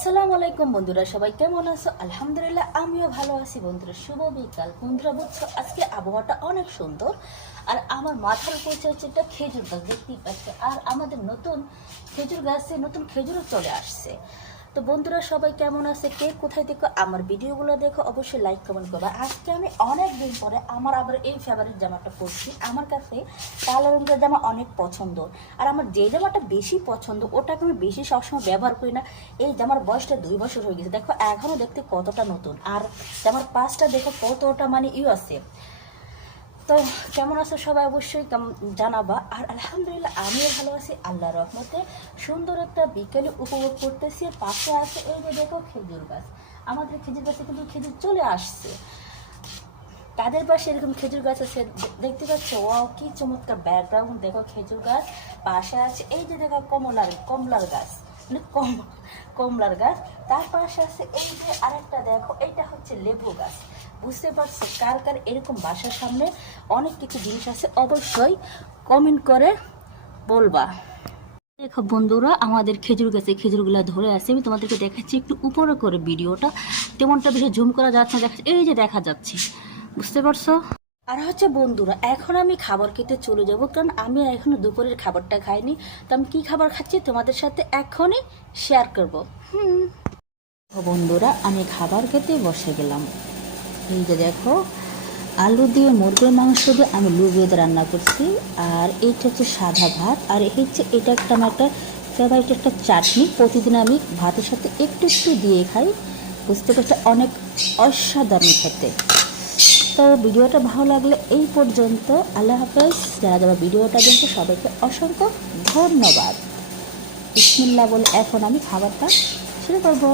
আসসালামু আলাইকুম বন্ধুরা, সবাই কেমন আছো? আলহামদুলিল্লাহ আমিও ভালো আছি বন্ধুরা। শুভ বিকাল বন্ধুরা। বুঝছো, আজকে আবহাওয়াটা অনেক সুন্দর। আর আমার মাথার উপর হচ্ছে একটা খেজুর গাছ, দেখতেই পাচ্ছে। আর আমাদের নতুন খেজুর গাছে নতুন খেজুরও চলে আসছে। তো বন্ধুরা, সবাই কেমন আছে? কে কোথায় দেখো আমার ভিডিওগুলো দেখো, অবশ্যই লাইক কমেন্ট করবে। আজকে আমি অনেক দিন পরে আমার আবার এই ফেভারিট জামাটা পরছি। আমার কাছে কালো রঙের জামা অনেক পছন্দ। আর আমার যে জামাটা বেশি পছন্দ ওটাকে আমি বেশি সবসময় ব্যবহার করি না। এই জামার বয়সটা 2 বছর হয়ে গেছে, দেখো এখনও দেখতে কতটা নতুন। আর জামার পাশটা দেখো কতটা মানে আছে। তো কেমন আছো সবাই, অবশ্যই জানাবা। আর আলহামদুলিল্লাহ আমিও ভালো আছি আল্লাহর রহমতে। সুন্দর একটা বিকেলে উপভোগ করতেছি। পাশে আছে এই যে দেখো খেজুর গাছ। আমাদের খেজুর গাছে কিন্তু খেজুর চলে আসছে। তাদের পাশে এরকম খেজুর গাছ আছে, দেখতে পাচ্ছ? ওয়াও, কি চমৎকার ব্যাকগ্রাউন্ড। দেখো খেজুর গাছ, পাশে আছে এই যে দেখো কমলার গাছ, মানে কমলার গাছ। তার পাশে আছে এই যে আরেকটা দেখো, এইটা হচ্ছে লেবু গাছ। বুঝতে পারছো কার কার এরকম বাসার সামনে অনেক কিছু জিনিস আছে? অবশ্যই কমেন্ট করে বলবা। দেখো বন্ধুরা, আমাদের খেজুর গাছে খেজুরগুলা ধরে আছে। আমি তোমাদেরকে দেখাচ্ছি একটু উপরে করে ভিডিওটা, তেমনটা বেশি জুম করা যাচ্ছে না, দেখা এই যে দেখা যাচ্ছে। বুঝতে পারছো? আর হচ্ছে বন্ধুরা, এখন আমি খাবার খেতে চলে যাব, কারণ আমি এখনো দুপুরের খাবারটা খাইনি। তো আমি কি খাবার খাচ্ছি তোমাদের সাথে এখনই শেয়ার করব। বন্ধুরা, আমি খাবার খেতে বসে গেলাম। এই যে দেখো, আলু দিয়ে মুরগির মাংস দিয়ে আমি লুবিয়ে রান্না করছি। আর এইটা হচ্ছে সাদা ভাত। আর এটা একটা আমার একটা ফেভারিট একটা চাটনি। প্রতিদিন আমি ভাতের সাথে একটু একটু দিয়ে খাই। বুঝতে পারছি, অনেক অসাধারণ খেতে। তো ভিডিওটা ভালো লাগলে এই পর্যন্ত। আল্লাহ হাফেজ। যারা যারা ভিডিওটা দেখছে সবাইকে অসংখ্য ধন্যবাদ। বিসমিল্লাহ বলে এখন আমি খাবারটা শুরু করবো।